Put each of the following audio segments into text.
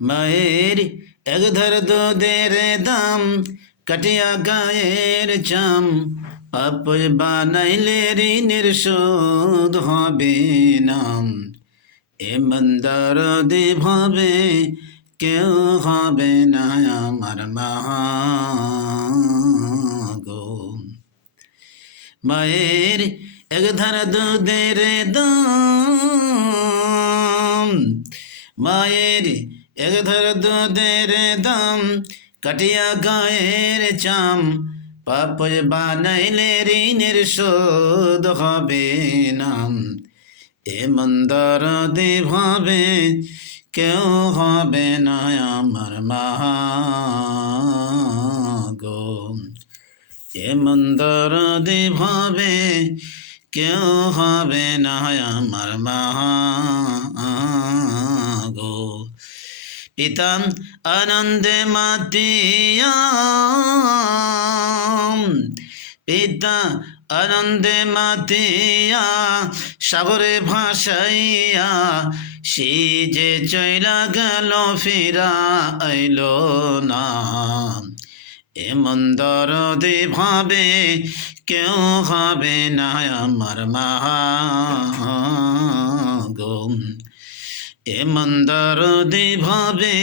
মায়ের এক ধার দুধের দাম, কাটিয়া গায়ের চাম, পাপড় বানাইলে ঋণের শোধ হবে নাম। ইমানদার ভাবে কেউ হবে না আমার মা গো। মায়ের এক ধার দুধের দাম, মায়ের এক ধার দুধের দাম, কাটিয়া গায়ের চাম, পাপড় বানাইলে ঋণের শোধ হবে নাম। ইমানদার ভাবে কেউ হবে না আমার মা গো। ইমানদার ভাবে কেউ হবে না আমার মা গো। পিতা আনন্দে মাতিয়া, পিতা আনন্দে মাতিয়া, সাগরে ভাসাইয়া, সে যে চইলা গেল ফিরা আইলো না। ইমানদার ভাবে কেউ হবে না আমার মা গো। ইমানদার ভাবে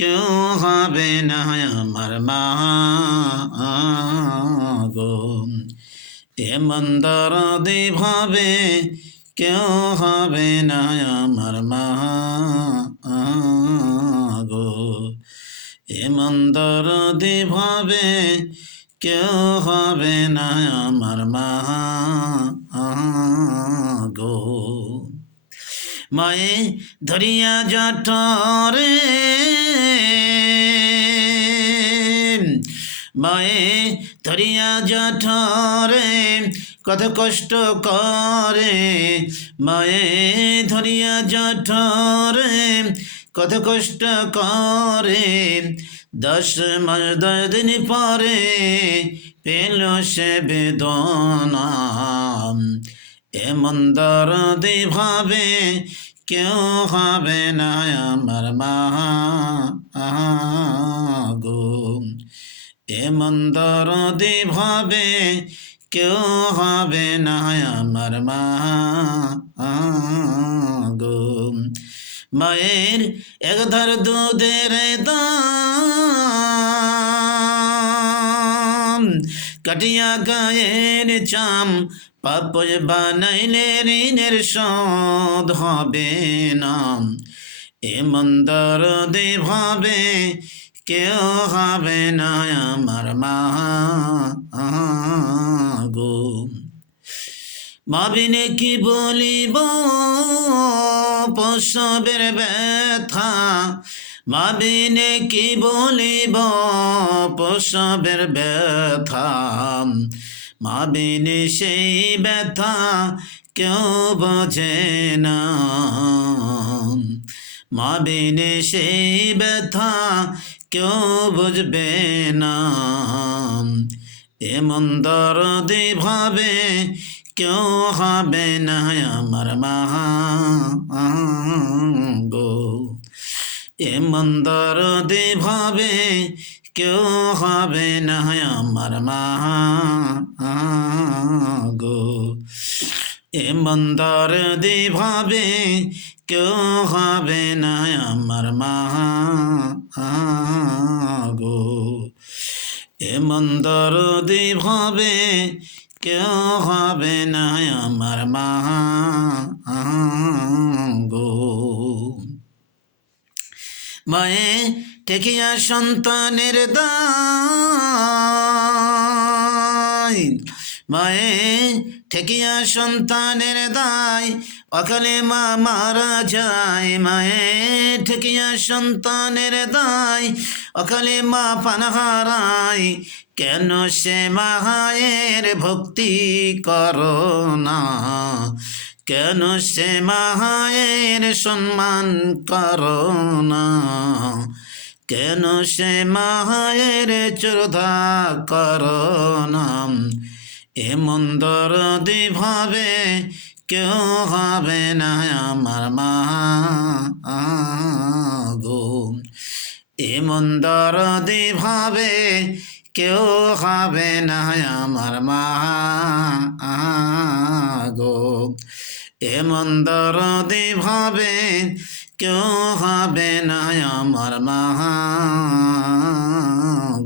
কেউ হবে না আমার মা গো। ইমানদার ভাবে কেউ হবে না আমার মা গো। ইমানদার ভাবে কেউ হবে না আমার মা গো। মায়ে ধরিয়া জঠরে, মায়ে ধরিয়া জঠরে কত কষ্ট করে, মায়ে ধরিয়া জঠরে কত কষ্ট করে, 10 মাস 10 দিন পরে পেল সে বেদনা। ইমানদার ভাবে কেউ হবে না আমার মা গো। ইমানদার ভাবে কেউ হবে না আমার মা গো। মায়ের এক ধার দুধের দাম, কাটিয়া গায়ের চাম, পাপড় বানাইলে ঋণের শোধ হবে নাম। ইমানদার ভাবে কেউ হবে না আমার মা গো। মা বিনে কি বলিব প্রসবের ব্যথা, মা বিনে কি বলিব প্রসবের ব্যথা, মা বিনে সেই ব্যথা কেউ বোঝে না। মা বিনে সেই ব্যথা কেউ বুঝবে না। ইমানদার ভাবে কেউ হবে না আমার মা গো। ইমানদার ভাবে কেউ হবে না আমার মা গো। ইমানদার ভাবে কেউ হবে না আমার মা গো। ইমানদার ভাবে কেউ হবে না আমার মা গো। মায়ে ঠেকিয়া সন্তানের দায়, মায়ে ঠেকিয়া সন্তানের দায়, অকালে মা মারা যায়। মায়ে ঠেকিয়া সন্তানের দায়, অকালে মা প্রাণ হারায়। কেন সে মায়ের ভক্তি করো না, কেন সে মায়ের সম্মান করো না, কেন সে মায়ের শ্রদ্ধা করো না। ইমানদার ভাবে কেউ হবে না আমার মা গো। এমন দরদি ভাবে কেউ হবে না আমার মা গো, এমন দরদি ভাবে কেউ হবে না আমার মা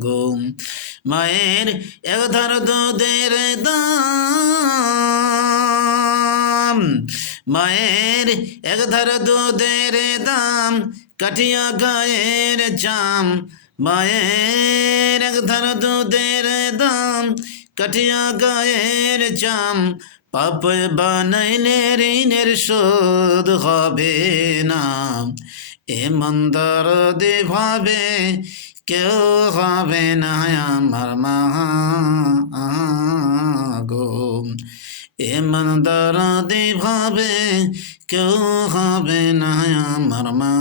গো। মায়ের এক ধার দুধের দাম, মায়ের এক ধার দুধের দাম, কাঠিয়া গায়ের চাম, মায়ের এক ধার দুধের দাম, কাঠিয়া গায়ের চাম, পাপ বানাইলে ঋণের শোধ হবে না। এমন দরদি ভাবে কেউ হবে না আমার মা গো, এমন দরদি ভাবে কেউ হবে না আমার মা।